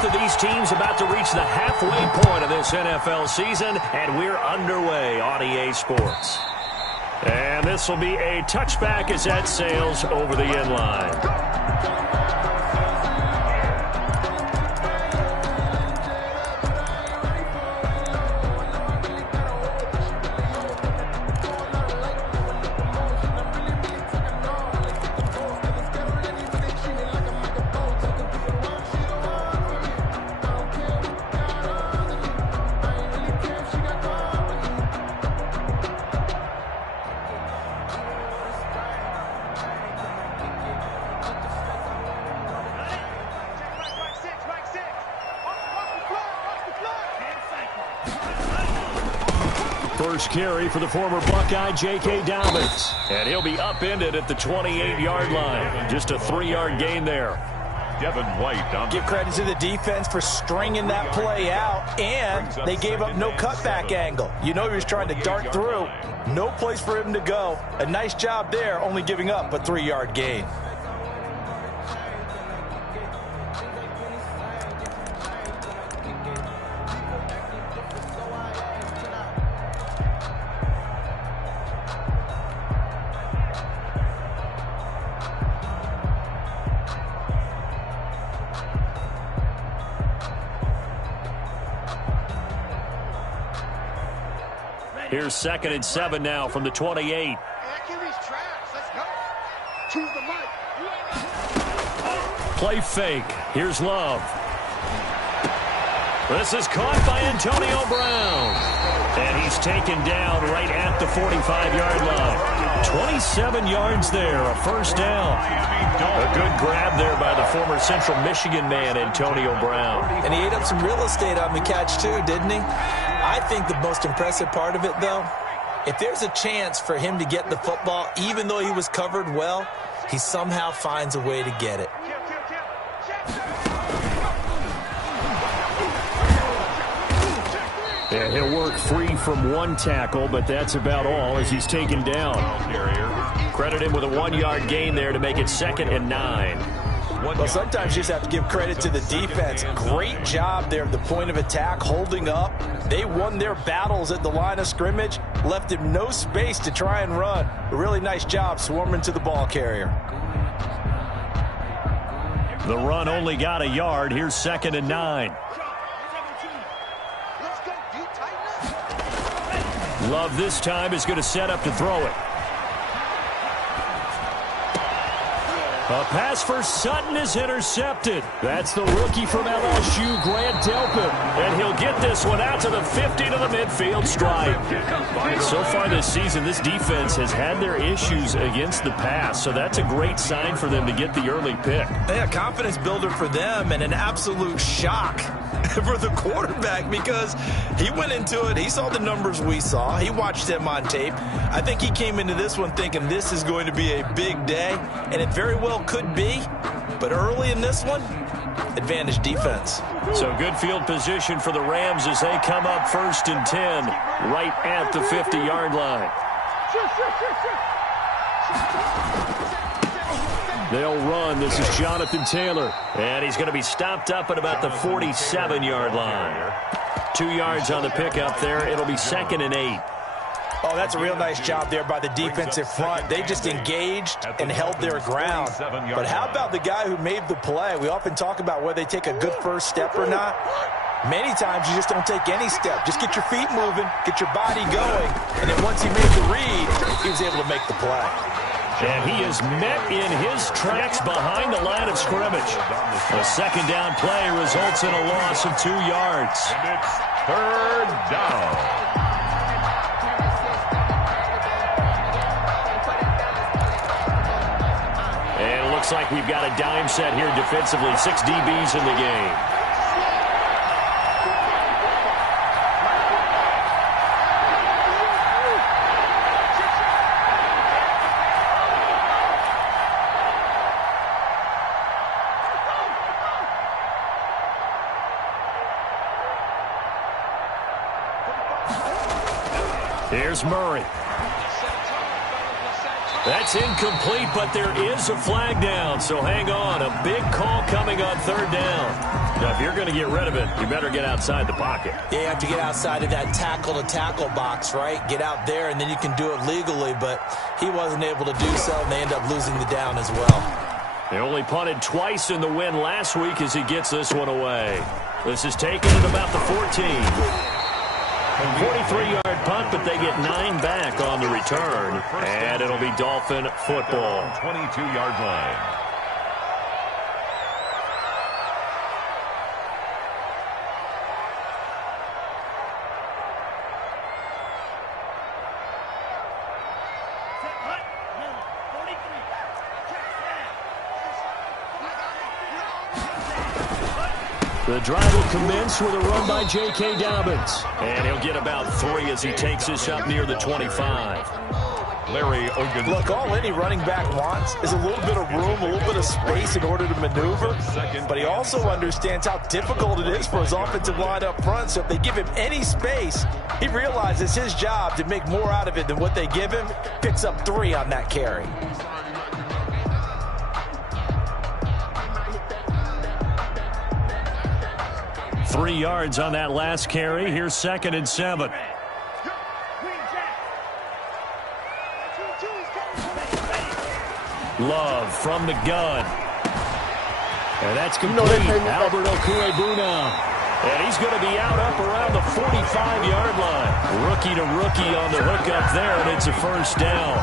Both of these teams about to reach the halfway point of this NFL season, and we're underway on EA Sports. And this will be a touchback as that sails over the end line. First carry for the former Buckeye, J.K. Dolphins. And he'll be upended at the 28-yard line. Just a 3-yard gain there. Devin White. Give credit to the defense for stringing that play out, and they gave up no cutback angle. You know he was trying to dart through. No place for him to go. A nice job there, only giving up a 3-yard gain. Here's 2nd and 7 now from the 28. Play fake. Here's Love. This is caught by Antonio Brown. And he's taken down right at the 45-yard line. 27 yards there, a first down. A good grab there by the former Central Michigan man, Antonio Brown. And he ate up some real estate on the catch, too, didn't he? I think the most impressive part of it, though, if there's a chance for him to get the football, even though he was covered well, he somehow finds a way to get it. Yeah, he'll work free from one tackle, but that's about all as he's taken down. Credit him with a 1-yard gain there to make it 2nd and 9. Well, sometimes you just have to give credit to the defense. Great job there at the point of attack, holding up. They won their battles at the line of scrimmage, left him no space to try and run. A really nice job swarming to the ball carrier. The run only got a yard. Here's 2nd and 9. Love this time is going to set up to throw it. A pass for Sutton is intercepted. That's the rookie from LSU, Grant Delpit. And he'll get this one out to the 50 to the midfield stripe. So far this season, this defense has had their issues against the pass, so that's a great sign for them to get the early pick. Yeah, confidence builder for them and an absolute shock for the quarterback because he went into it. He saw the numbers we saw. He watched them on tape. I think he came into this one thinking this is going to be a big day, and it very well could be. But early in this one, advantage defense. So good field position for the Rams as they come up 1st and 10 right at the 50-yard line. They'll run. This is Jonathan Taylor. And he's going to be stopped up at about the 47-yard line. 2 yards on the pickup there. It'll be 2nd and 8. Oh, that's a real nice job there by the defensive front. They just engaged and held their ground. But how about the guy who made the play? We often talk about whether they take a good first step or not. Many times you just don't take any step. Just get your feet moving, get your body going, and then once he made the read, he was able to make the play. And he is met in his tracks behind the line of scrimmage. The 2nd down play results in a loss of 2 yards. And it's 3rd down. And it looks like we've got a dime set here defensively. 6 DBs in the game. Here's Murray. That's incomplete, but there is a flag down, so hang on. A big call coming on third down. Now, if you're going to get rid of it, you better get outside the pocket. Yeah, you have to get outside of that tackle-to-tackle box, right? Get out there, and then you can do it legally, but he wasn't able to do so, and they end up losing the down as well. They only punted twice in the win last week as he gets this one away. This is taken at about the 14. 43-yard punt, but they get 9 back on the return. And it'll be Dolphin football. 22-yard line. The drive will commence with a run by J.K. Dobbins. And he'll get about 3 as he takes this up near the 25. Larry Ogun. Look, all any running back wants is a little bit of room, a little bit of space in order to maneuver. But he also understands how difficult it is for his offensive line up front. So if they give him any space, he realizes his job to make more out of it than what they give him. Picks up 3 on that carry. Three yards on that last carry. Here's 2nd and 7. Love from the gun. And that's complete. Albert Okwuegbunam. And he's going to be out up around the 45-yard line. Rookie to rookie on the hook up there, and it's a first down.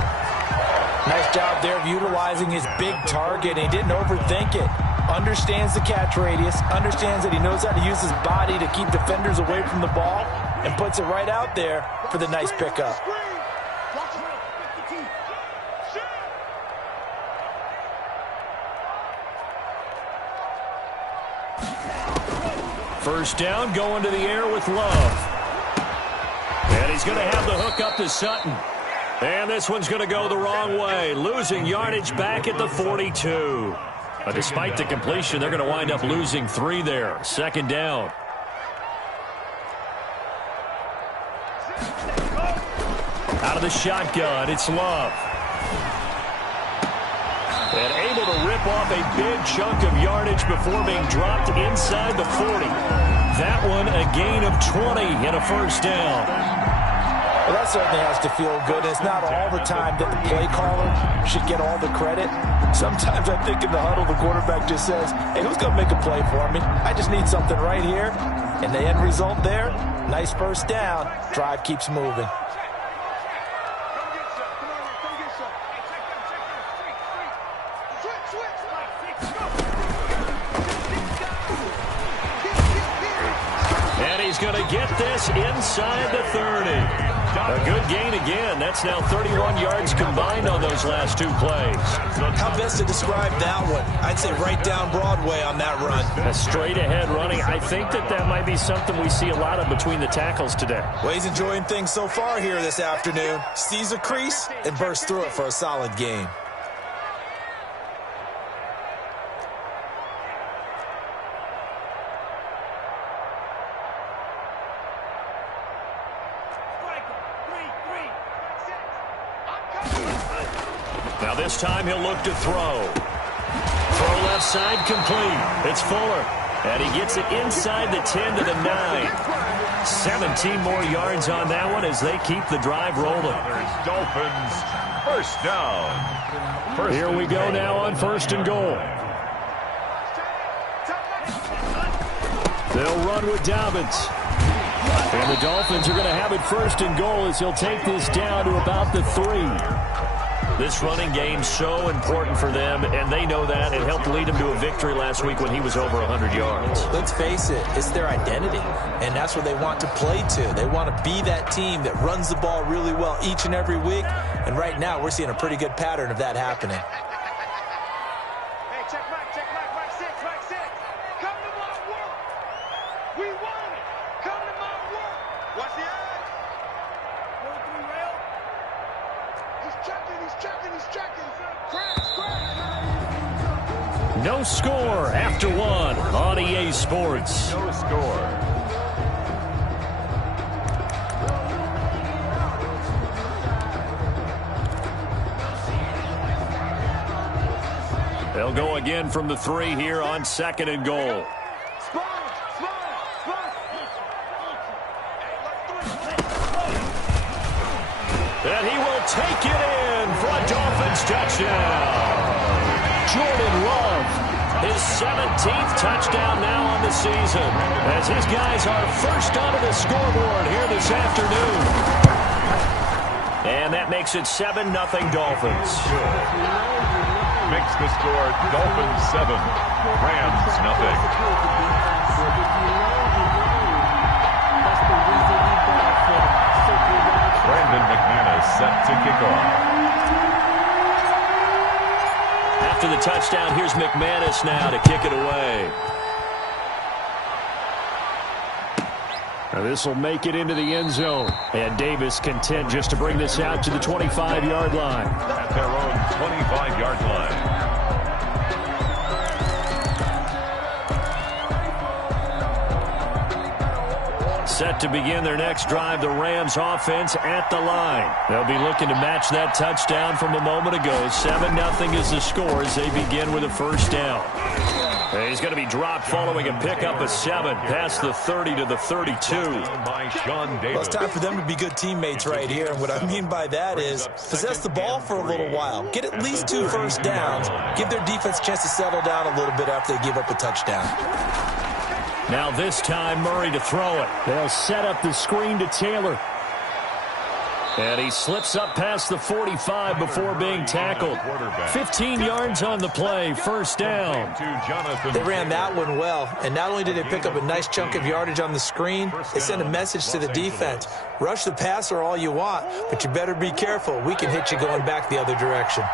Nice job there of utilizing his big target. He didn't overthink it. Understands the catch radius, understands that he knows how to use his body to keep defenders away from the ball, and puts it right out there for the nice pickup. First down, going to the air with Love. And he's going to have the hook up to Sutton. And this one's going to go the wrong way, losing yardage back at the 42. But despite the completion, they're going to wind up losing 3 there. 2nd down. Out of the shotgun, it's Love. And able to rip off a big chunk of yardage before being dropped inside the 40. That one a gain of 20 and a first down. Well, that certainly has to feel good. It's not all the time that the play caller should get all the credit. Sometimes I think in the huddle, the quarterback just says, hey, who's going to make a play for me? I just need something right here. And the end result there, nice first down. Drive keeps moving. And he's going to get this inside the 30. A good gain again. That's now 31 yards combined on those last 2 plays. How best to describe that one? I'd say right down Broadway on that run. A straight ahead running. I think that might be something we see a lot of between the tackles today. Well, he's enjoying things so far here this afternoon. Sees a crease and bursts through it for a solid gain. Now this time he'll look to throw. Throw left side complete. It's Fuller. And he gets it inside the 10 to the 9. 17 more yards on that one as they keep the drive rolling. Dolphins first down. Here we go now on 1st and goal. They'll run with Dobbins. And the Dolphins are going to have it 1st and goal as he'll take this down to about the 3. This running game so important for them, and they know that. It helped lead them to a victory last week when he was over 100 yards. Let's face it, it's their identity, and that's what they want to play to. They want to be that team that runs the ball really well each and every week, and right now we're seeing a pretty good pattern of that happening. Hey, check back, 6. Come to my work. We want it. Come to my work. Watch the edge. Going through rail. He's checking. Crash. No score after 1 on EA Sports. No score. go again from the 3 here on 2nd and goal. And he will take it in for a Dolphins touchdown. Jordan Love, his 17th touchdown now on the season, as his guys are first onto the scoreboard here this afternoon. And that makes it 7-0 Dolphins. Makes the score Dolphins 7, Rams nothing. Brandon McManus set to kick off. After the touchdown, here's McManus now to kick it away. Now this will make it into the end zone. And Davis content just to bring this out to the 25-yard line. At their own 25-yard line. Set to begin their next drive, the Rams offense at the line. They'll be looking to match that touchdown from a moment ago. 7-0 is the score as they begin with a first down. And he's going to be dropped following a pickup of 7 past the 30 to the 32. Well, it's time for them to be good teammates right here. And what I mean by that is possess the ball for a little while. Get at least 2 first downs. Give their defense a chance to settle down a little bit after they give up a touchdown. Now this time Murray to throw it. They'll set up the screen to Taylor. And he slips up past the 45 before being tackled. 15 yards on the play, first down. They ran that one well, and not only did they pick up a nice chunk of yardage on the screen, they sent a message to the defense. Rush the passer all you want, but you better be careful. We can hit you going back the other direction.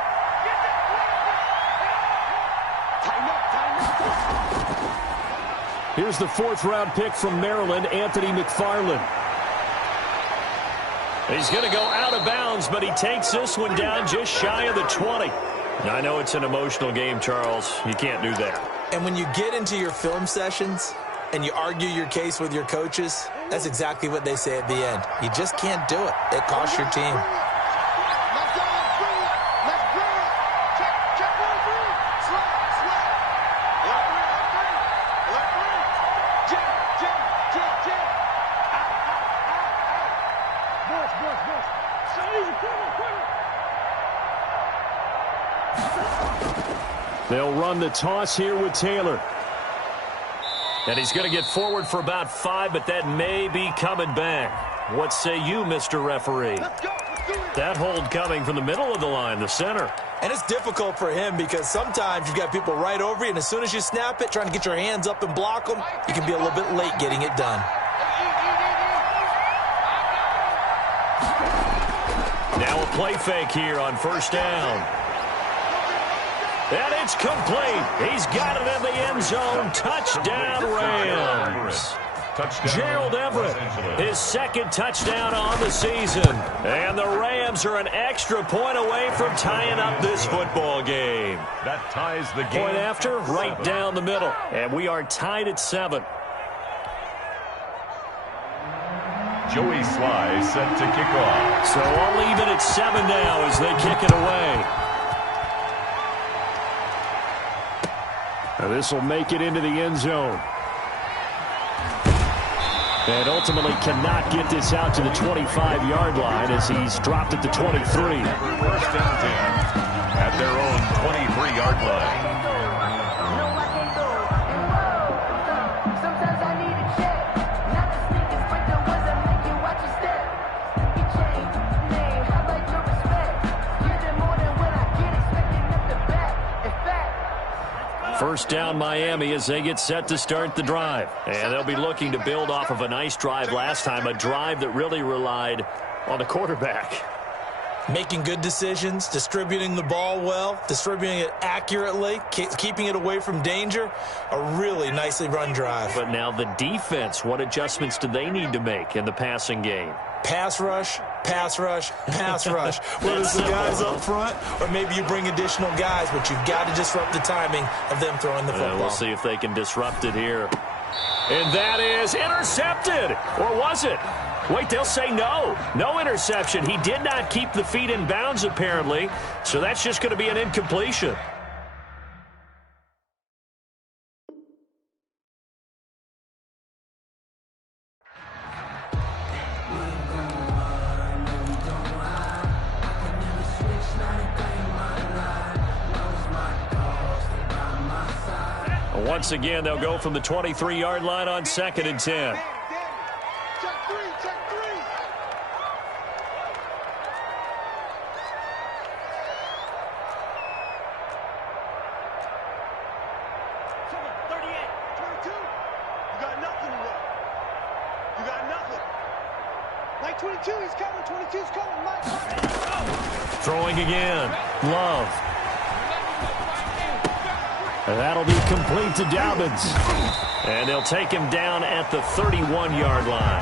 Here's the 4th-round pick from Maryland, Anthony McFarland. He's going to go out of bounds, but he takes this one down just shy of the 20. I know it's an emotional game, Charles. You can't do that. And when you get into your film sessions and you argue your case with your coaches, that's exactly what they say at the end. You just can't do it. It costs your team. They'll run the toss here with Taylor. And he's going to get forward for about 5, but that may be coming back. What say you, Mr. Referee? That hold coming from the middle of the line, the center. And it's difficult for him because sometimes you've got people right over you, and as soon as you snap it, trying to get your hands up and block them, you can be a little bit late getting it done. Now a play fake here on first down. And it's complete. He's got it in the end zone. Touchdown, Rams. Gerald Everett, his 2nd touchdown on the season. And the Rams are an extra point away from tying up this football game. That ties the game. Point after, right down the middle. And we are tied at 7. Joey Sly set to kick off. So all even at 7 now as they kick it away. Now this will make it into the end zone. And ultimately cannot get this out to the 25-yard line as he's dropped at the 23. First and 10 at their own 23-yard line. First down Miami as they get set to start the drive. And they'll be looking to build off of a nice drive last time, a drive that really relied on the quarterback. Making good decisions, distributing the ball well, distributing it accurately, keeping it away from danger. A really nicely run drive. But now the defense, what adjustments do they need to make in the passing game? Pass rush, pass rush, pass rush. Whether it's the guys up front or maybe you bring additional guys, but you've got to disrupt the timing of them throwing the football. We'll see if they can disrupt it here. And that is intercepted. Or was it? Wait, they'll say no. No interception. He did not keep the feet in bounds, apparently. So that's just going to be an incompletion. Once again, they'll go from the 23-yard line on 2nd and 10. Check three. Throwing again. Love. That'll be complete to Dobbins. And they'll take him down at the 31-yard line.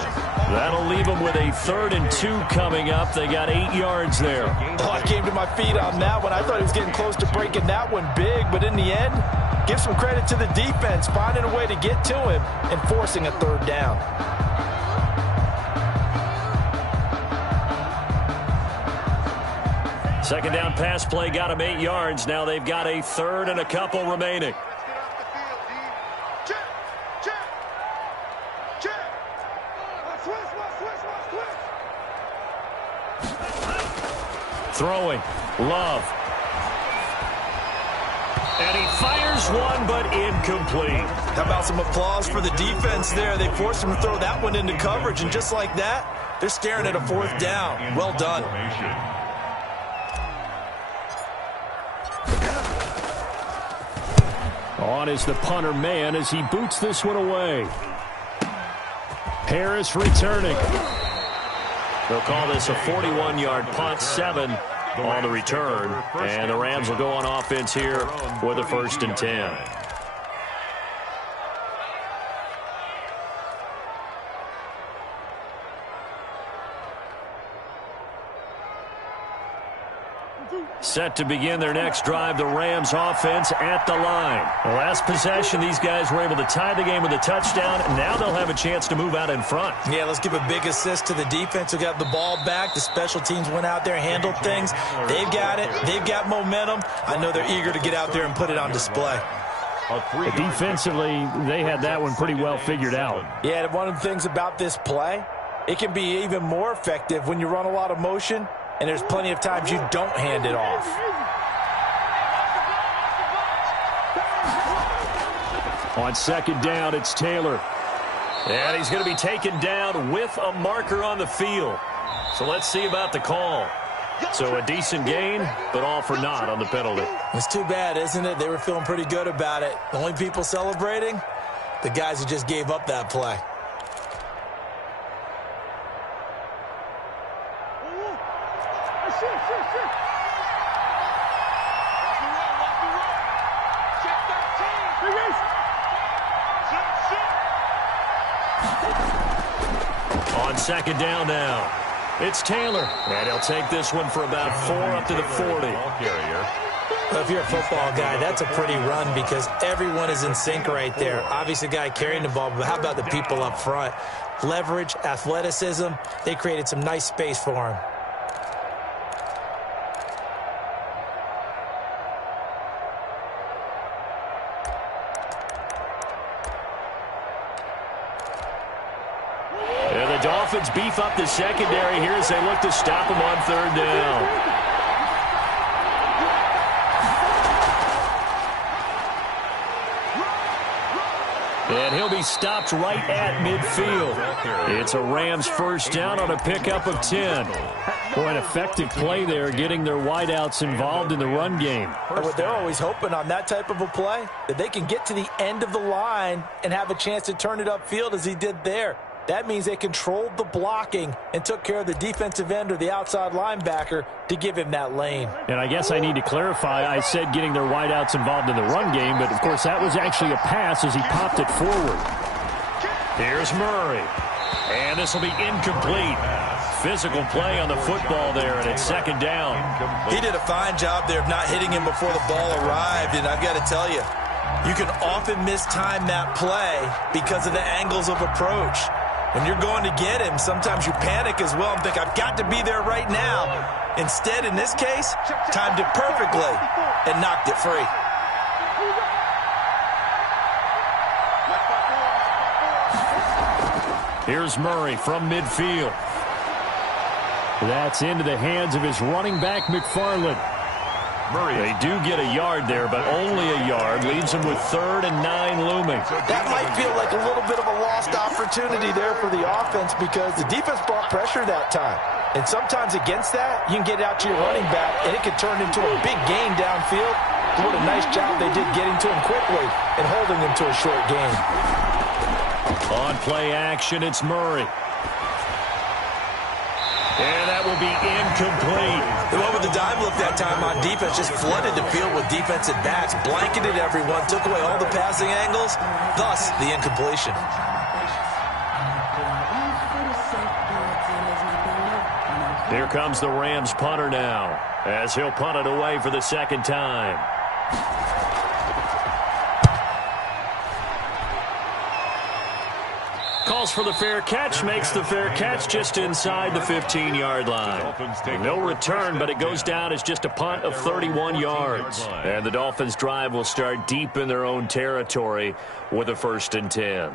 That'll leave them with a 3rd and 2 coming up. They got 8 yards there. Oh, I came to my feet on that one. I thought he was getting close to breaking that one big, but in the end, give some credit to the defense, finding a way to get to him and forcing a 3rd down. Second down pass play got them 8 yards. Now they've got a 3rd and a couple remaining. Throwing. Love. And he fires one, but incomplete. How about some applause for the defense there? They forced him to throw that one into coverage, and just like that, they're staring at a 4th down. Well done. On is the punter man as he boots this one away. Harris returning. They'll call this a 41-yard punt, 7 on the return. And the Rams will go on offense here with a 1st and 10. Set to begin their next drive, the Rams offense at the line. The last possession, these guys were able to tie the game with a touchdown. Now they'll have a chance to move out in front. Yeah, let's give a big assist to the defense who got the ball back. The special teams went out there, handled things. They've got it. They've got momentum. I know they're eager to get out there and put it on display. Defensively, they had that one pretty well figured out. Yeah, one of the things about this play, it can be even more effective when you run a lot of motion, and there's plenty of times you don't hand it off. On 2nd down, it's Taylor. And he's going to be taken down with a marker on the field. So let's see about the call. So a decent gain, but all for naught on the penalty. It's too bad, isn't it? They were feeling pretty good about it. The only people celebrating, the guys who just gave up that play. On 2nd down now, it's Taylor. And he'll take this one for about 4 up to the 40. Well, if you're a football guy, that's a pretty run because everyone is in sync right there. Obviously, the guy carrying the ball, but how about the people up front? Leverage, athleticism, they created some nice space for him. Dolphins beef up the secondary here as they look to stop him on 3rd down. And he'll be stopped right at midfield. It's a Rams 1st down on a pickup of 10. Boy, an effective play there, getting their wideouts involved in the run game. What they're always hoping on that type of a play, that they can get to the end of the line and have a chance to turn it upfield as he did there. That means they controlled the blocking and took care of the defensive end or the outside linebacker to give him that lane. And I guess I need to clarify, I said getting their wideouts involved in the run game, but of course that was actually a pass as he popped it forward. Here's Murray. And this will be incomplete. Physical play on the football there, and it's 2nd down. He did a fine job there of not hitting him before the ball arrived, and I've got to tell you, you can often mistime that play because of the angles of approach. When you're going to get him, sometimes you panic as well and think, I've got to be there right now. Instead, in this case, timed it perfectly and knocked it free. Here's Murray from midfield. That's into the hands of his running back, McFarland. They do get a yard there, but only a yard, leaves them with 3rd and 9 looming. That might feel like a little bit of a lost opportunity there for the offense because the defense brought pressure that time. And sometimes against that, you can get it out to your running back, and it could turn into a big gain downfield. What a nice job they did getting to him quickly and holding him to a short gain. On play action, it's Murray. And that will be incomplete. The one with the dime look that time on defense just flooded the field with defensive backs, blanketed everyone, took away all the passing angles, thus the incompletion. Here comes the Rams punter now, as he'll punt it away for the second time. Calls for the fair catch, makes the fair catch just inside the 15-yard line. No return, but it goes down as just a punt of 31 yards. And the Dolphins' drive will start deep in their own territory with a 1st and 10.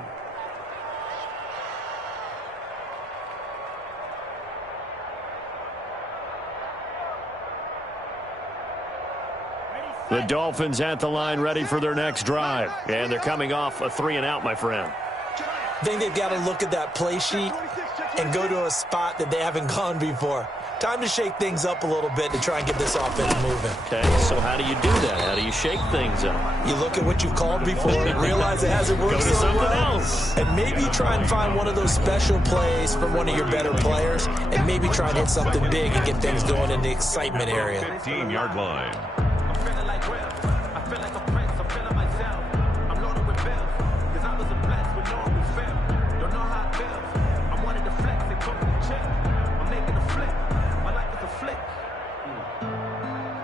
The Dolphins at the line ready for their next drive. And they're coming off a 3-and-out, my friend. I think they've got to look at that play sheet and go to a spot that they haven't gone before. Time to shake things up a little bit to try and get this offense moving. Okay, so how do you do that? How do you shake things up? You look at what you've called before and realize it hasn't worked Go to so something well. else. And maybe try and find one of those special plays from one of your better players and maybe try and hit something big and get things going in the excitement area. 15-yard line.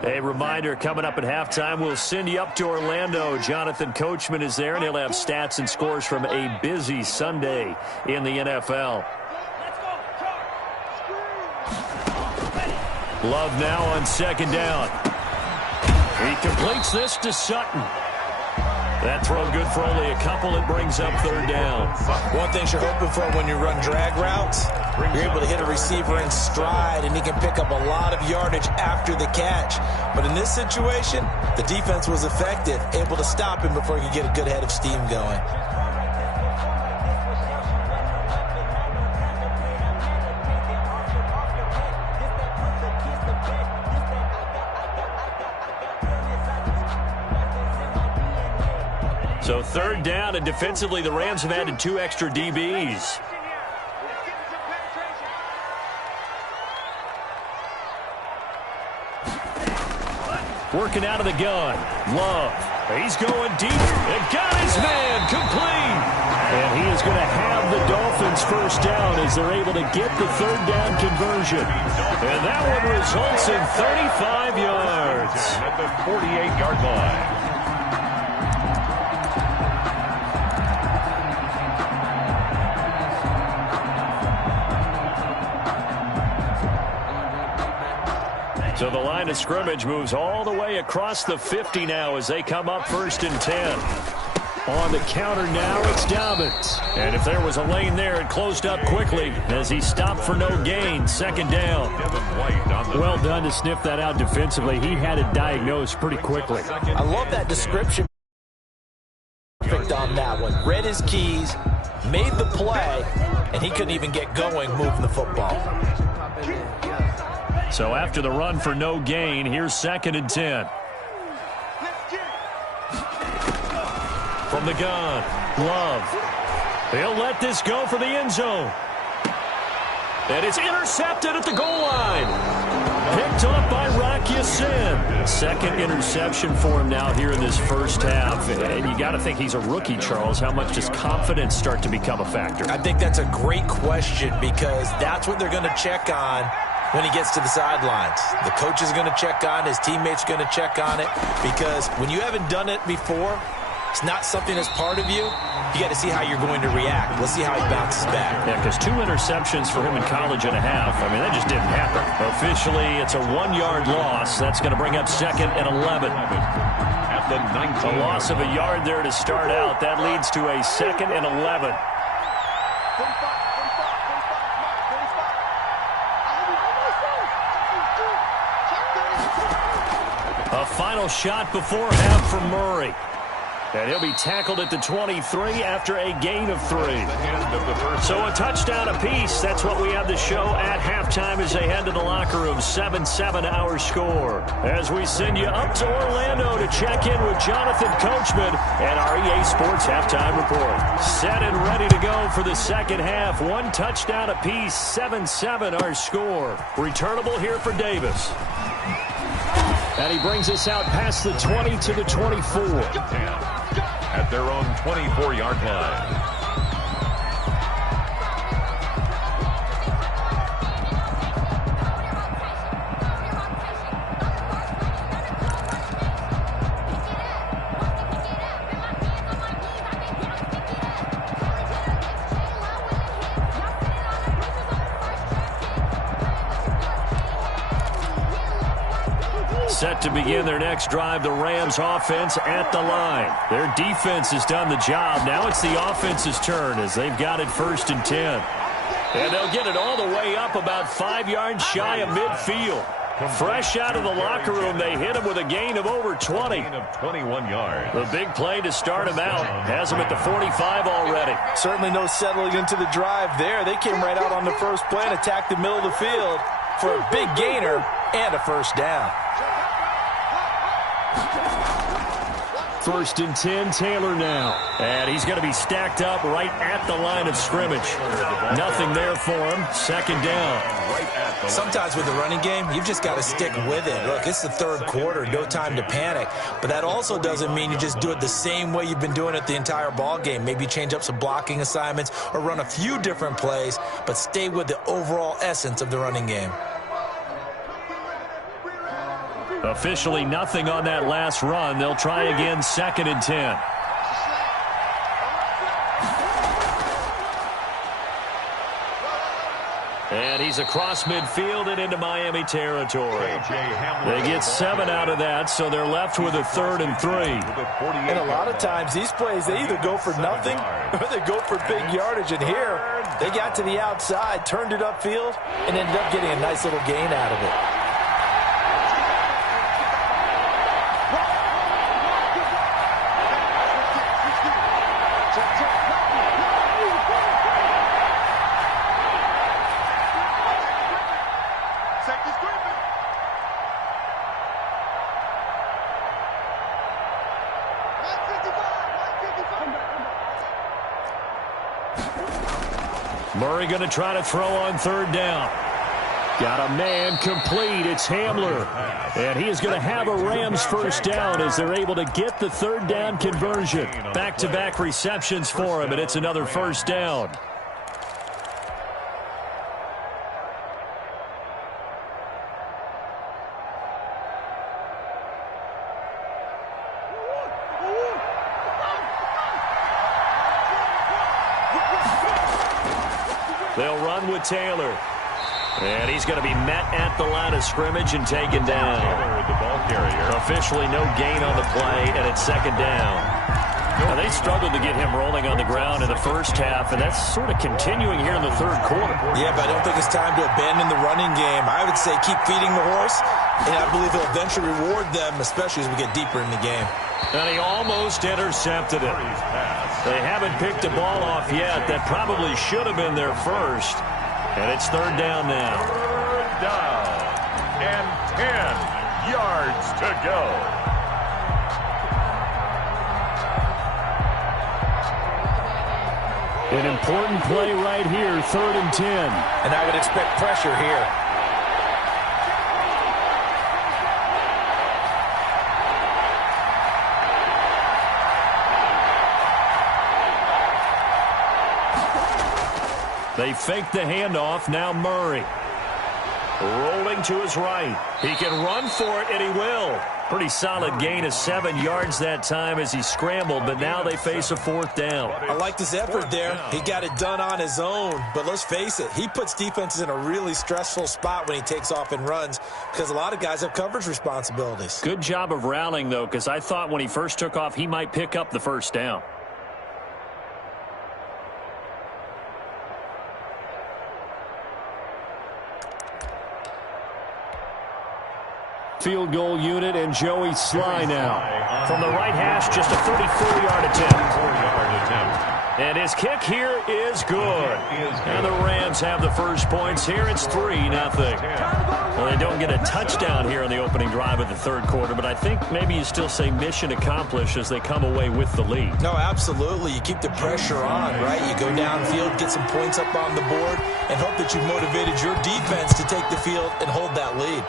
A reminder, coming up at halftime, we'll send you up to Orlando. Jonathan Coachman is there, and he'll have stats and scores from a busy Sunday in the NFL. Love now on 2nd down. He completes this to Sutton. That throw good for only a couple. It brings up 3rd down. One thing you're hoping for when you run drag routes, you're able to hit a receiver in stride, and he can pick up a lot of yardage after the catch. But in this situation, the defense was effective, able to stop him before he could get a good head of steam going. So 3rd down, and defensively, the Rams have added 2 extra DBs. Working out of the gun. Love. He's going deep. And got his man complete. And he is going to have the Dolphins' 1st down as they're able to get the 3rd down conversion. And that one results in 35 yards. At the 48-yard line. So the line of scrimmage moves all the way across the 50 now as they come up 1st and 10. On the counter now, it's Dobbins. And if there was a lane there, it closed up quickly as he stopped for no gain. 2nd down. Well done to sniff that out defensively. He had it diagnosed pretty quickly. I love that description. Perfect on that one. Read his keys, made the play, and he couldn't even get going moving the football. So after the run for no gain, here's 2nd and 10. From the gun, Love. He'll let this go for the end zone. And it's intercepted at the goal line. Picked up by Rocky Sin. 2nd interception for him now here in this 1st half. And you got to think he's a rookie, Charles. How much does confidence start to become a factor? I think that's a great question because that's what they're going to check on when he gets to the sidelines. The coach is going to check on it. His teammates are going to check on it because when you haven't done it before, it's not something that's part of you. You got to see how you're going to react. Let's see how he bounces back. Yeah, because 2 interceptions for him in college and a half. I mean, that just didn't happen. Officially, it's a 1-yard loss. That's going to bring up 2nd and 11. At the 19. A loss of a yard there to start out. That leads to a 2nd and 11. A final final shot before half from Murray. And he'll be tackled at the 23 after a gain of 3. So a touchdown apiece. That's what we have the show at halftime as they head to the locker room. 7-7 our score. As we send you up to Orlando to check in with Jonathan Coachman and our EA Sports Halftime Report. Set and ready to go for the second half. 1 touchdown apiece. 7-7 our score. Returnable here for Davis. And he brings us out past the 20 to the 24. At their own 24-yard line. Set to begin their next drive, the Rams offense at the line. Their defense has done the job. Now it's the offense's turn as they've got it 1st and 10. And they'll get it all the way up about 5 yards shy of midfield. Fresh out of the locker room, they hit him with a gain of over 20. Gain of 21 yards. The big play to start him out has him at the 45 already. Certainly no settling into the drive there. They came right out on the first play and attacked the middle of the field for a big gainer and a first down. 1st and 10, Taylor now. And he's going to be stacked up right at the line of scrimmage. Nothing there for him. 2nd down. Sometimes with the running game, you've just got to stick with it. Look, it's the 3rd quarter, no time to panic. But that also doesn't mean you just do it the same way you've been doing it the entire ball game. Maybe change up some blocking assignments or run a few different plays, but stay with the overall essence of the running game. Officially nothing on that last run. They'll try again 2nd and 10. And he's across midfield and into Miami territory. They get 7 out of that, so they're left with a 3rd and 3. And a lot of times these plays, they either go for nothing or they go for big yardage. And here, they got to the outside, turned it upfield, and ended up getting a nice little gain out of it. Murray going to try to throw on 3rd down. Got a man complete. It's Hamler. And he is going to have a Rams first down as they're able to get the 3rd down conversion. Back-to-back receptions for him, and it's another first down. They'll run with Taylor. And he's going to be met at the line of scrimmage and taken down. The ball carrier. Officially no gain on the play, and it's 2nd down. Now, they struggled to get him rolling on the ground in the first half, and that's sort of continuing here in the 3rd quarter. Yeah, but I don't think it's time to abandon the running game. I would say keep feeding the horse, and I believe he'll eventually reward them, especially as we get deeper in the game. And he almost intercepted it. They haven't picked the ball off yet. That probably should have been their first. And it's 3rd down now. 3rd down. And 10 yards to go. An important play right here, 3rd and 10. And I would expect pressure here. They fake the handoff. Now Murray. Rolling to his right. He can run for it, and he will. Pretty solid gain of 7 yards that time as he scrambled, but now they face a 4th down. I like this effort there. He got it done on his own, but let's face it, he puts defenses in a really stressful spot when he takes off and runs because a lot of guys have coverage responsibilities. Good job of rallying, though, because I thought when he first took off, he might pick up the first down. Field goal unit and Joey Sly now. From the right hash, just a 34-yard attempt. And his kick here is good. And the Rams have the first points here. It's 3-0. Well, they don't get a touchdown here in the opening drive of the third quarter, but I think maybe you still say mission accomplished as they come away with the lead. No, absolutely. You keep the pressure on, right? You go downfield, get some points up on the board, and hope that you've motivated your defense to take the field and hold that lead.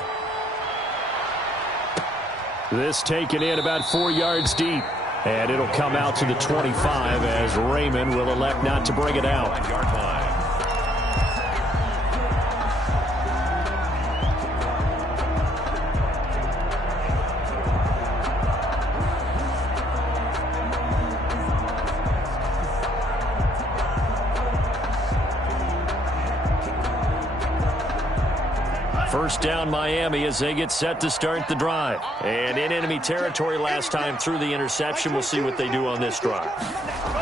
This taken in about 4 yards deep. And it'll come out to the 25 as Raymond will elect not to bring it out. First down Miami as they get set to start the drive. And in enemy territory last time through the interception. We'll see what they do on this drive.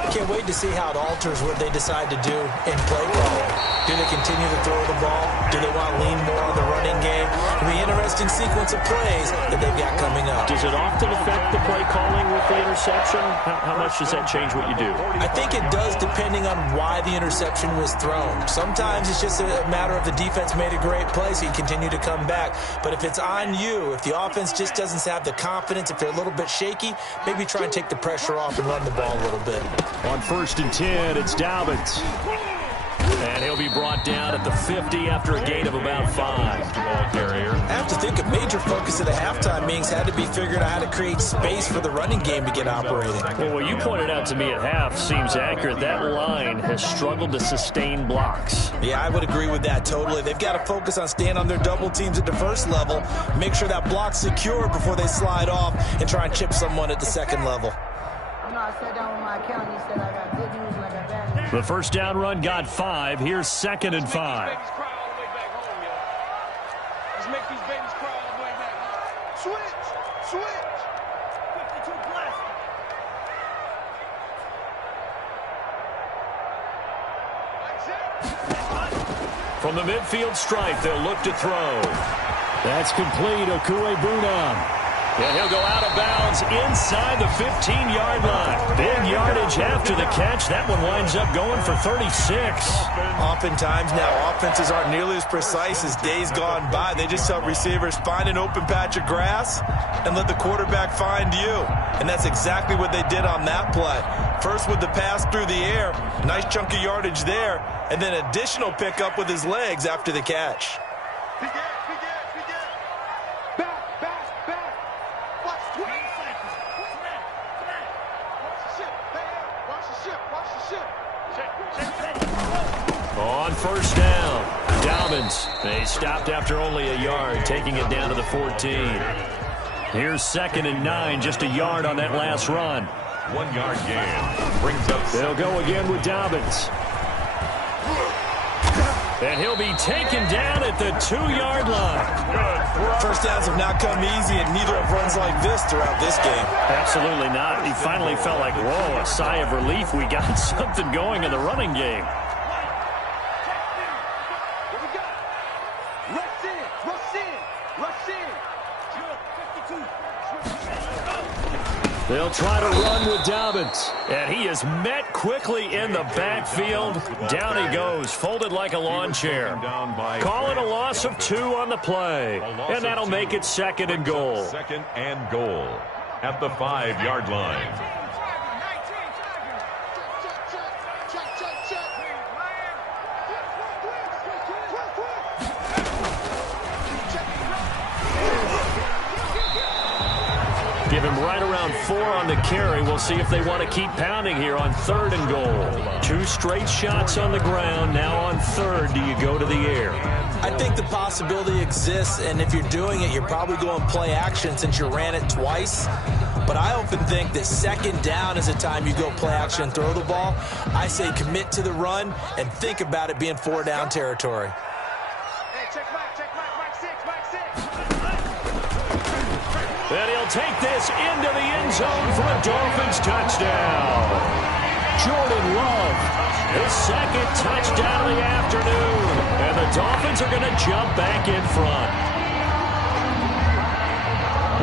Can't wait to see how it alters what they decide to do in play calling. Do they continue to throw the ball? Do they want to lean more on the running game? It'll be an interesting sequence of plays that they've got coming up. Does it often affect the play calling with the interception? How much does that change what you do? I think it does depending on why the interception was thrown. Sometimes it's just a matter of the defense made a great play, so you continue to come back. But if it's on you, if the offense just doesn't have the confidence, if they're a little bit shaky, maybe try and take the pressure off and run the ball a little bit. On 1st and 10, it's Dolphins. And he'll be brought down at the 50 after a gain of about 5. I have to think a major focus of the halftime meetings had to be figuring out how to create space for the running game to get operating. Well, what you pointed out to me at half seems accurate. That line has struggled to sustain blocks. Yeah, I would agree with that totally. They've got to focus on staying on their double teams at the first level, make sure that block's secure before they slide off and try and chip someone at the second level. I sat down with my accountant. He said I got good news and I got bad news. The first down run got 5. Here's 2nd and 5. Let's make these babies cry all the way back home. Switch. 52 blast. From the midfield stripe, they'll look to throw. That's complete. Okuebunam. And he'll go out of bounds inside the 15-yard line. Big yardage after the catch. That one winds up going for 36. Oftentimes now, offenses aren't nearly as precise as days gone by. They just tell receivers, find an open patch of grass and let the quarterback find you. And that's exactly what they did on that play. First with the pass through the air, nice chunk of yardage there, and then additional pickup with his legs after the catch. On first down, Dolphins. They stopped after only a yard, taking it down to the 14. Here's 2nd and 9, just a yard on that last run. 1 yard gain brings up. They'll go again with Dobbins. And he'll be taken down at the 2-yard line. First downs have not come easy, and neither have runs like this throughout this game. Absolutely not. He finally felt like, whoa, a sigh of relief. We got something going in the running game. They'll try to run with Dobbins. And he is met quickly in the backfield. Down he goes, folded like a lawn chair. Call it a loss of 2 on the play. And that'll make it 2nd and goal. 2nd and goal at the 5-yard line. Give him right around 4 on the carry. We'll see if they want to keep pounding here on 3rd and goal. 2 straight shots on the ground. Now on 3rd, do you go to the air? I think the possibility exists, and if you're doing it, you're probably going play action since you ran it twice. But I often think that 2nd down is a time you go play action and throw the ball. I say commit to the run and think about it being 4-down territory. Hey, check Mike 6. And he'll take this into the end zone for a Dolphins touchdown. Jordan Love, his 2nd touchdown of the afternoon. And the Dolphins are going to jump back in front.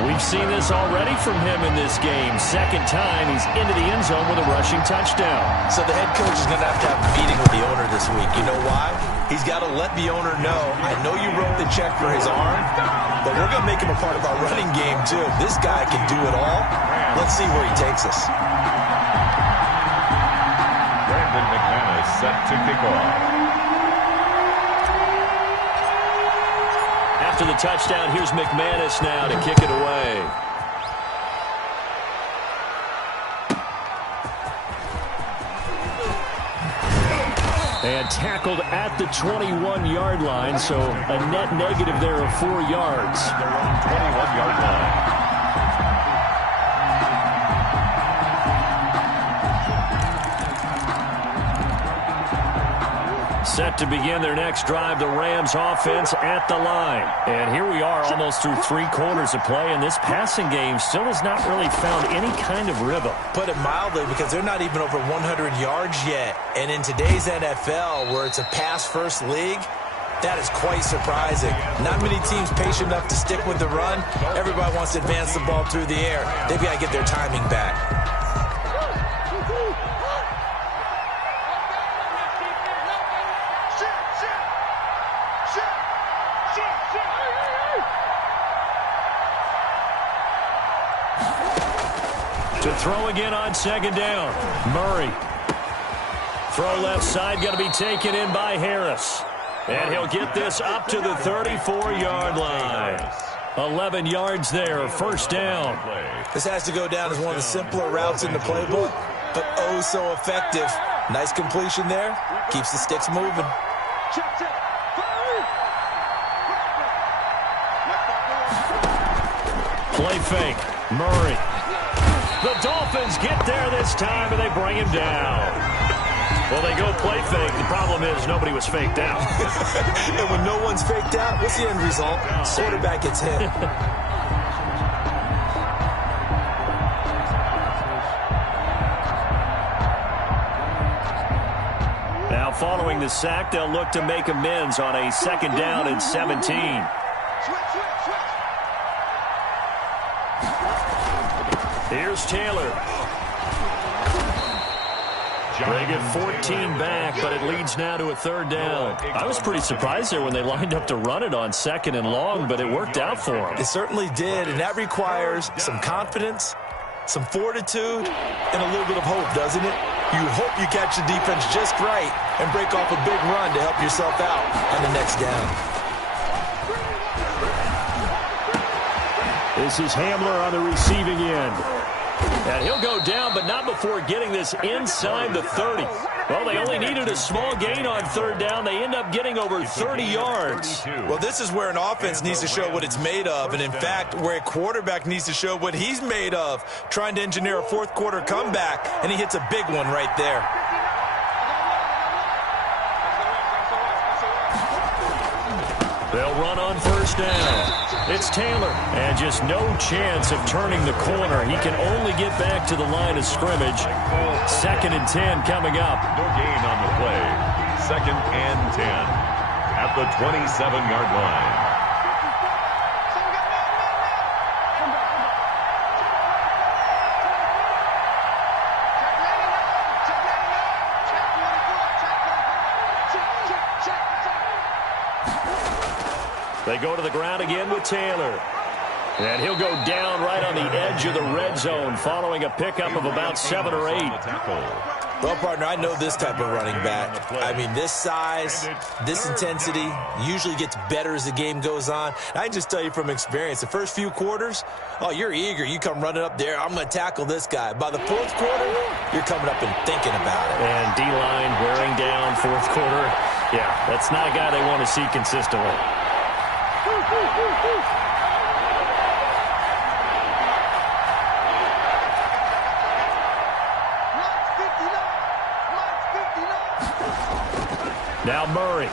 We've seen this already from him in this game. Second time he's into the end zone with a rushing touchdown. So the head coach is going to have a meeting with the owner this week. You know why? He's got to let the owner know, I know you wrote the check for his arm, but we're going to make him a part of our running game too. This guy can do it all. Let's see where he takes us. Brandon McManus set to kick off. After the touchdown, here's McManus now to kick it away. And tackled at the 21-yard line, so a net negative there of 4 yards. Their own 21-yard line. Set to begin their next drive, the Rams offense at the line. And here we are almost through 3 quarters of play, and this passing game still has not really found any kind of rhythm. Put it mildly, because they're not even over 100 yards yet. And in today's NFL, where it's a pass-first league, that is quite surprising. Not many teams patient enough to stick with the run. Everybody wants to advance the ball through the air. They've got to get their timing back. To throw again on second down. Murray. Throw left side, got to be taken in by Harris. And he'll get this up to the 34-yard line. 11 yards there, first down. This has to go down as one of the simpler routes in the playbook, but oh so effective. Nice completion there. Keeps the sticks moving. Play fake. Murray. The Dolphins get there this time, and they bring him down. Well, they go play fake. The problem is nobody was faked out. And when no one's faked out, what's the end result? Quarterback gets hit. Now, following the sack, they'll look to make amends on a second down and 17. Here's Taylor. They get 14 back, but it leads now to a third down. I was pretty surprised there when they lined up to run it on second and long, but it worked out for them. It certainly did, and that requires some confidence, some fortitude, and a little bit of hope, doesn't it? You hope you catch the defense just right and break off a big run to help yourself out on the next down. This is Hamler on the receiving end. And he'll go down, but not before getting this inside the 30. Well, they only needed a small gain on third down. They end up getting over 30 yards. Well, this is where an offense needs to show what it's made of, and in fact, where a quarterback needs to show what he's made of, trying to engineer a fourth-quarter comeback, and he hits a big one right there. They'll run on first down. It's Taylor, and just no chance of turning the corner. He can only get back to the line of scrimmage. Second and 10 coming up. No gain on the play. Second and 10 at the 27-yard line. They go to the ground again with Taylor. And he'll go down right on the edge of the red zone following a pickup of about 7 or 8. Well, partner, I know this type of running back. I mean, this size, this intensity usually gets better as the game goes on. I can just tell you from experience, the first few quarters, oh, you're eager. You come running up there, I'm going to tackle this guy. By the fourth quarter, you're coming up and thinking about it. And D-line wearing down fourth quarter. Yeah, that's not a guy they want to see consistently. Now Murray.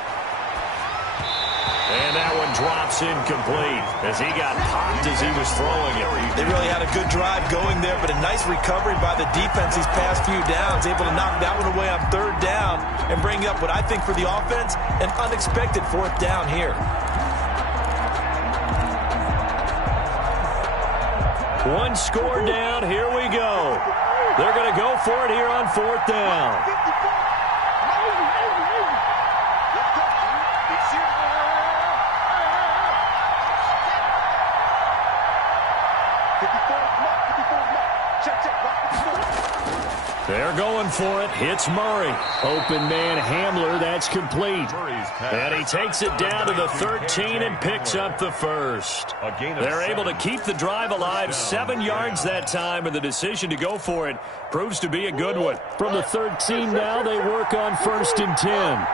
And that one drops incomplete as he got popped as he was throwing it. They really had a good drive going there, but a nice recovery by the defense these past few downs, able to knock that one away on third down and bring up what I think for the offense, an unexpected fourth down here. One score down. Here we go. They're going to go for it here on 4th down. They're going for it. Hits Murray. Open man Hamler. That's complete. And he takes it down to the 13 and picks up the first. They're able to keep the drive alive. 7 yards that time, and the decision to go for it proves to be a good one. From the 13 now, they work on 1st and 10.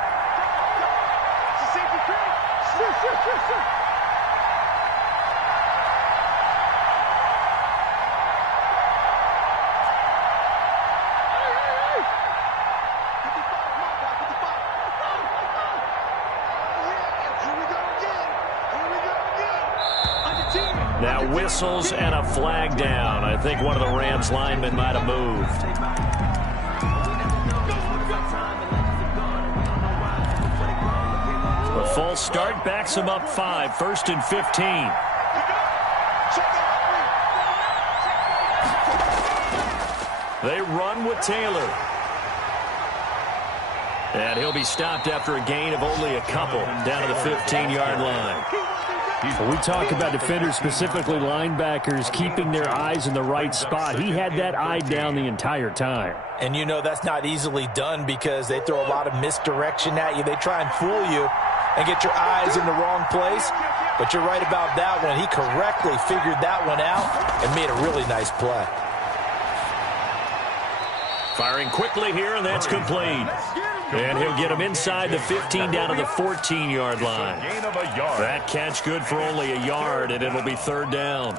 Now whistles and a flag down. I think one of the Rams linemen might have moved. The false start backs him up 5. 1st and 15. They run with Taylor. And he'll be stopped after a gain of only a couple down to the 15-yard line. We talk about defenders, specifically linebackers, keeping their eyes in the right spot. He had that eye down the entire time. And you know that's not easily done because they throw a lot of misdirection at you. They try and fool you and get your eyes in the wrong place. But you're right about that one. He correctly figured that one out and made a really nice play. Firing quickly here, and that's complete. And he'll get him inside the 15 down to the 14-yard line. That catch good for only a yard, and it'll be 3rd down.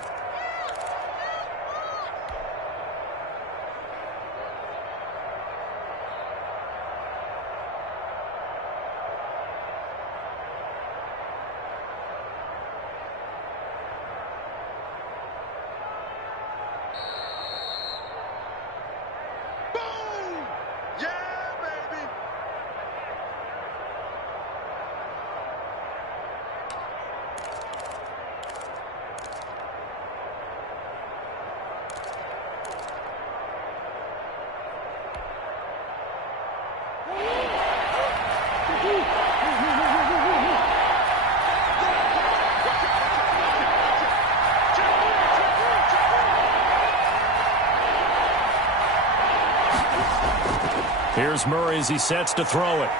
Here's Murray as he sets to throw it.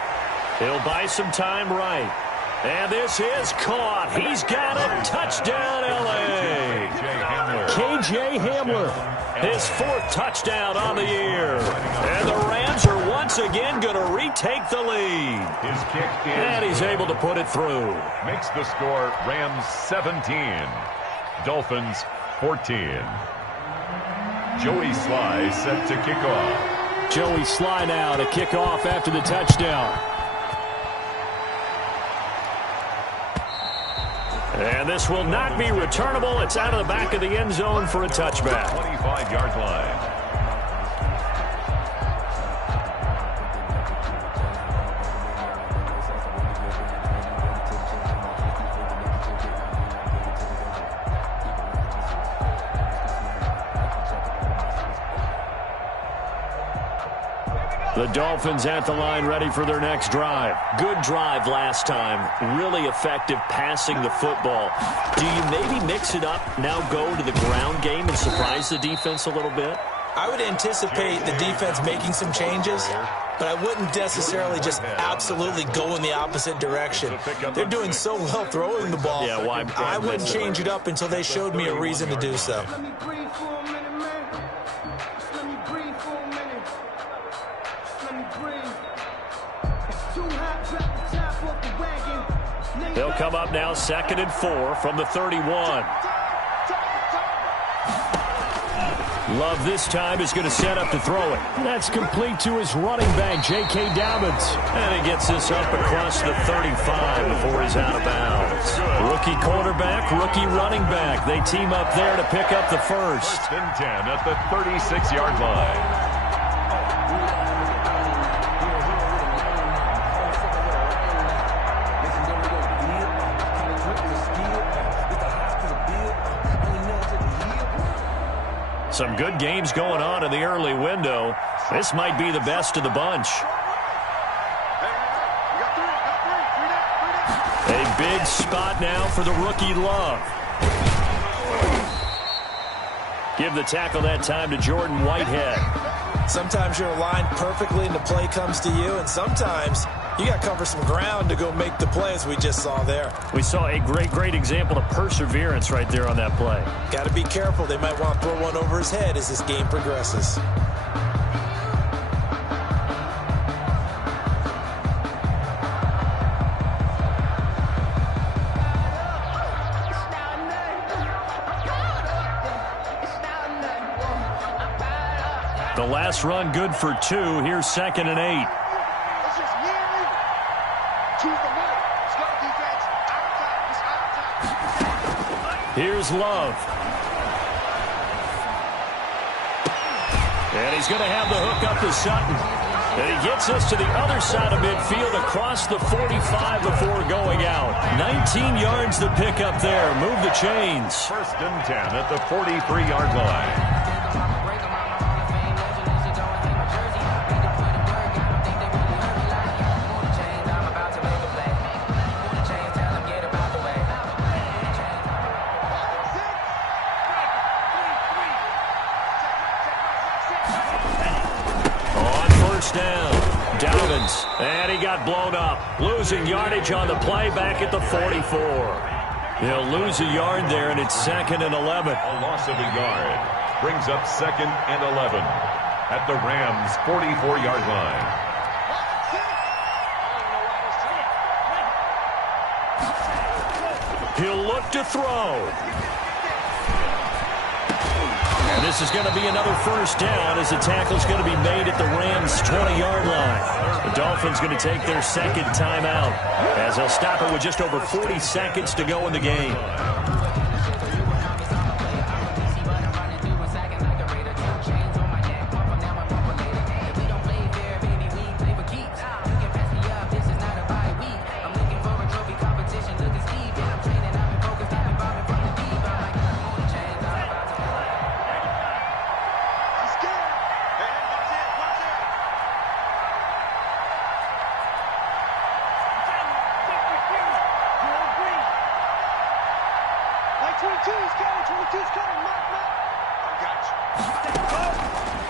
He'll buy some time right. And this is caught. He's got it. Touchdown, L.A. K.J. Hamler, his 4th touchdown on the year. And the Rams are once again going to retake the lead. His kick is and he's able to put it through. Makes the score Rams 17, Dolphins 14. Joey Sly set to kick off. Joey Sly now to kick off after the touchdown. And this will not be returnable. It's out of the back of the end zone for a touchback. 25-yard line. The Dolphins at the line ready for their next drive. Good drive last time. Really effective passing the football. Do you maybe mix it up, now go to the ground game and surprise the defense a little bit? I would anticipate the defense making some changes, but I wouldn't necessarily just absolutely go in the opposite direction. They're doing so well throwing the ball. Yeah, why I wouldn't change it up until they showed me a reason to do so. Let me breathe for a minute, man. Let me breathe for a minute. Let me breathe. It's too hot, drop the top off the wagon. They'll come up now 2nd and 4 from the 31. Love this time is going to set up to throw it. That's complete to his running back, J.K. Dobbins. And he gets this up across the 35 before he's out of bounds. Rookie quarterback, rookie running back. They team up there to pick up the first. 1st and 10 at the 36-yard line. Some good games going on in the early window. This might be the best of the bunch. A big spot now for the rookie Love. Give the tackle that time to Jordan Whitehead. Sometimes you're aligned perfectly and the play comes to you, and sometimes you got to cover some ground to go make the play, as we just saw there. We saw a great example of perseverance right there on that play. Got to be careful. They might want to throw one over his head as this game progresses. The last run good for 2. Here's 2nd and 8. It's just me and you. Choose the middle. Let's go, defense. Outside. Here's Love. And he's going to have the hook up to Sutton. And he gets us to the other side of midfield across the 45 before going out. 19 yards to pick up there. Move the chains. 1st and 10 at the 43-yard line. Down. Dolphins. And he got blown up. Losing yardage on the play back at the 44. He'll lose a yard there, and it's 2nd and 11. A loss of a yard brings up 2nd and 11 at the Rams' 44-yard line. He'll look to throw. And this is going to be another 1st down as the tackle's going to be made at the Rams' 20-yard line. The Dolphins going to take their 2nd timeout as they'll stop it with just over 40 seconds to go in the game.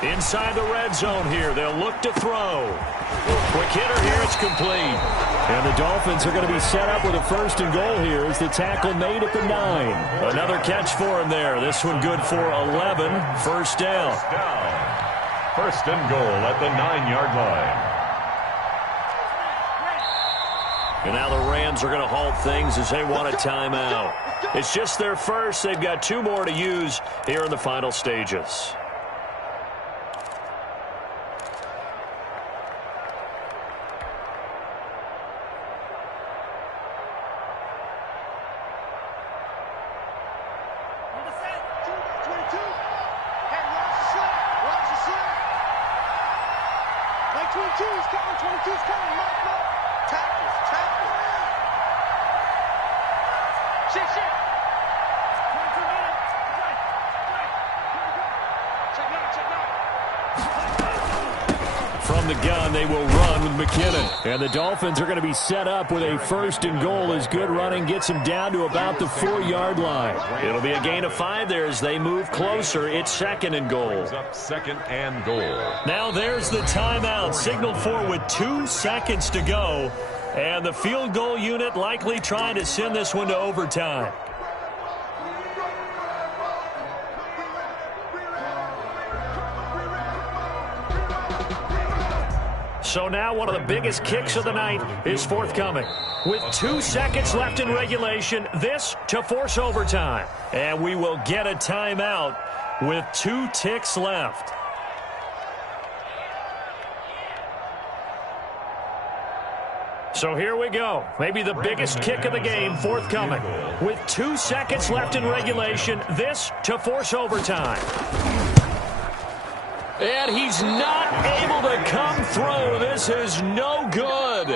Inside the red zone here. They'll look to throw. Quick hitter here. It's complete. And the Dolphins are going to be set up with a 1st and goal here as the tackle made at the 9. Another catch for him there. This one good for 11. 1st down. 1st and goal at the 9-yard line. And now the Rams are going to halt things as they want a timeout. It's just their first. They've got 2 more to use here in the final stages. From the gun, they will run with McKinnon. And the Dolphins are going to be set up with a 1st and goal as good running gets them down to about the 4-yard line. It'll be a gain of 5 there as they move closer. It's 2nd and goal. Up 2nd and goal. Now there's the timeout signaled for with 2 seconds to go. And the field goal unit likely trying to send this one to overtime. So now one of the biggest kicks of the night is forthcoming. With 2 seconds left in regulation, this to force overtime. And we will get a timeout with 2 ticks left. So here we go. Maybe the biggest kick of the game forthcoming. With 2 seconds left in regulation, this to force overtime. And he's not able to come through. This is no good.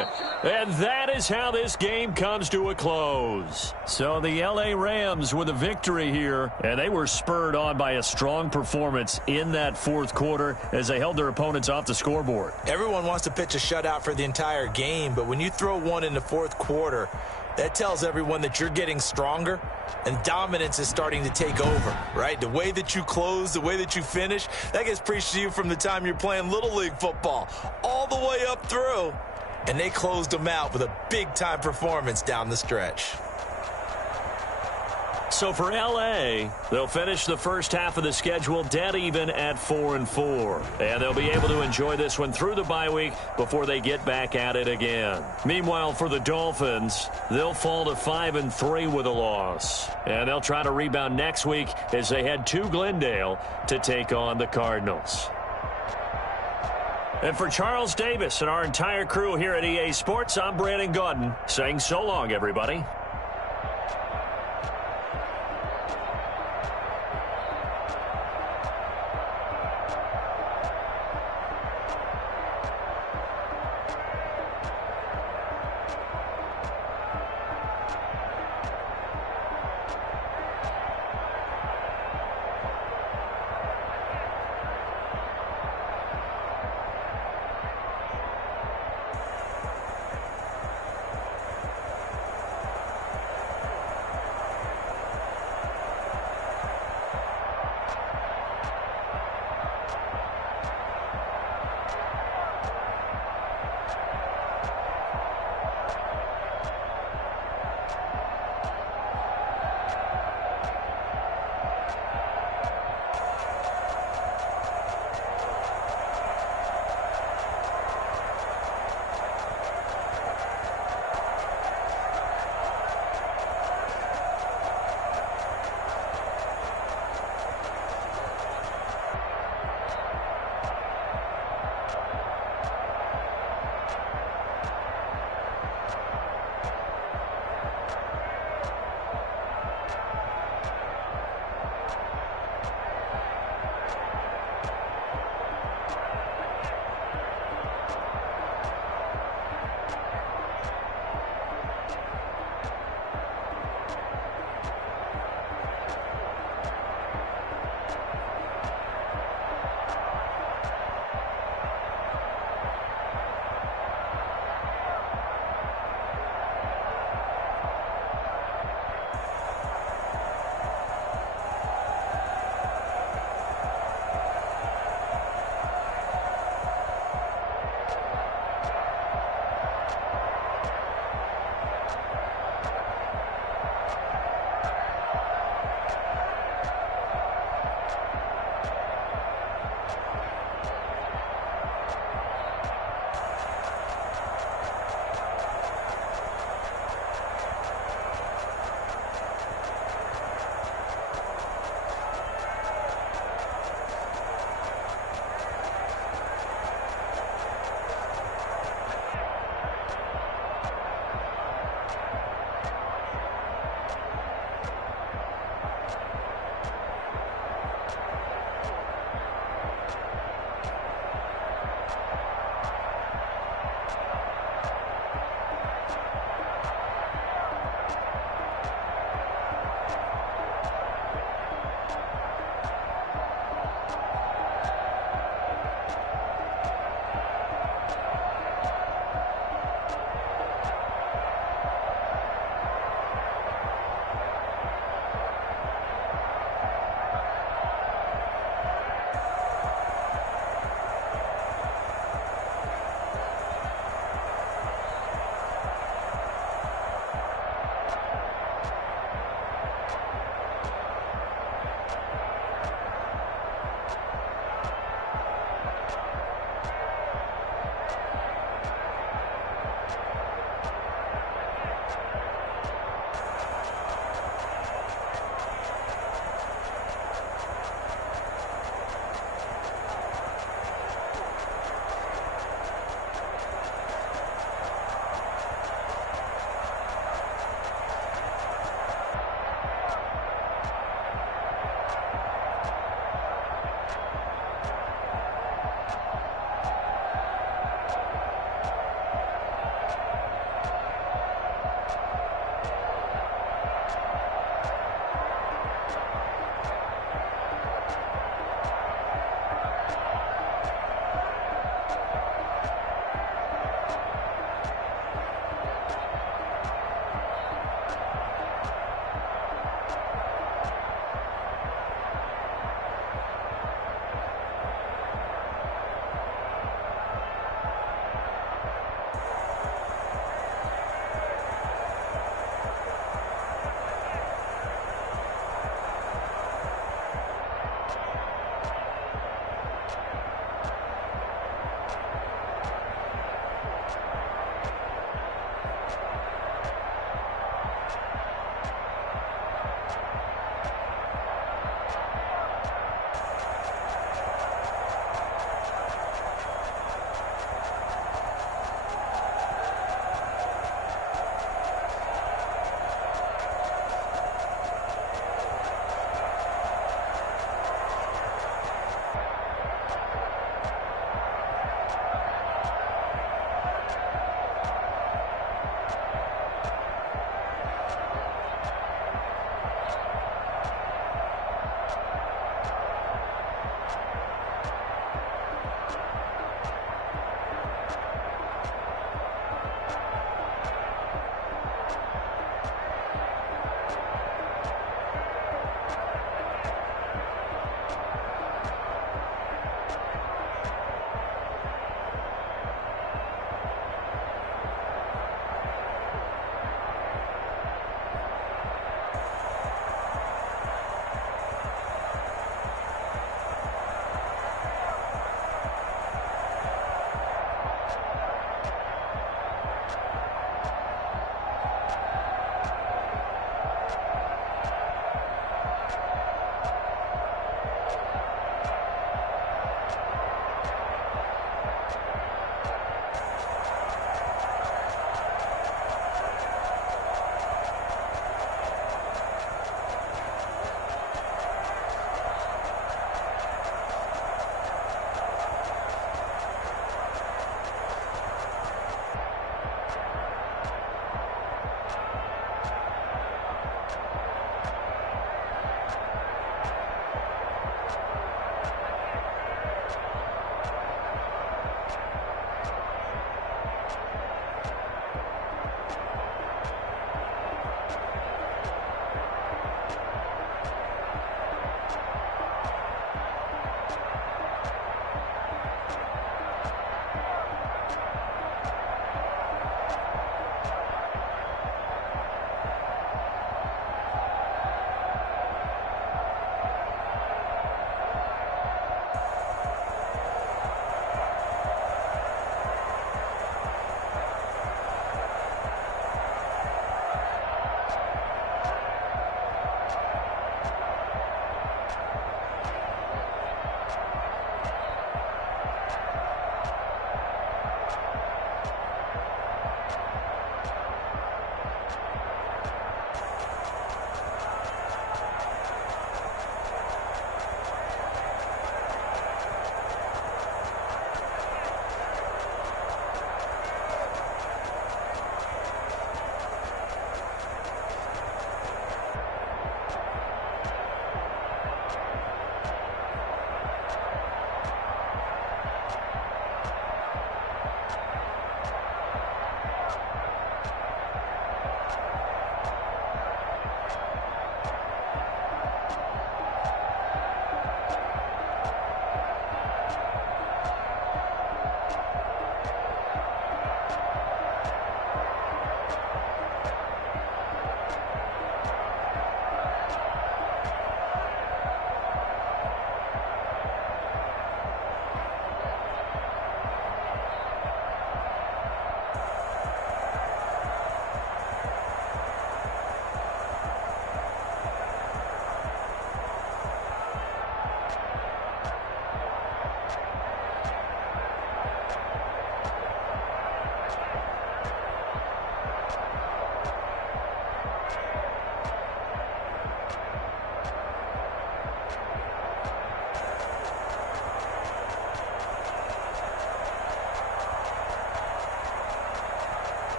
And that is how this game comes to a close. So the LA Rams with a victory here, and they were spurred on by a strong performance in that fourth quarter as they held their opponents off the scoreboard. Everyone wants to pitch a shutout for the entire game, but when you throw one in the fourth quarter, that tells everyone that you're getting stronger and dominance is starting to take over, right? The way that you close, the way that you finish, that gets preached to you from the time you're playing Little League football all the way up through. And they closed them out with a big-time performance down the stretch. So for L.A., they'll finish the first half of the schedule dead even at 4-4. And they'll be able to enjoy this one through the bye week before they get back at it again. Meanwhile, for the Dolphins, they'll fall to 5-3 with a loss. And they'll try to rebound next week as they head to Glendale to take on the Cardinals. And for Charles Davis and our entire crew here at EA Sports, I'm Brandon Gaudin saying so long, everybody.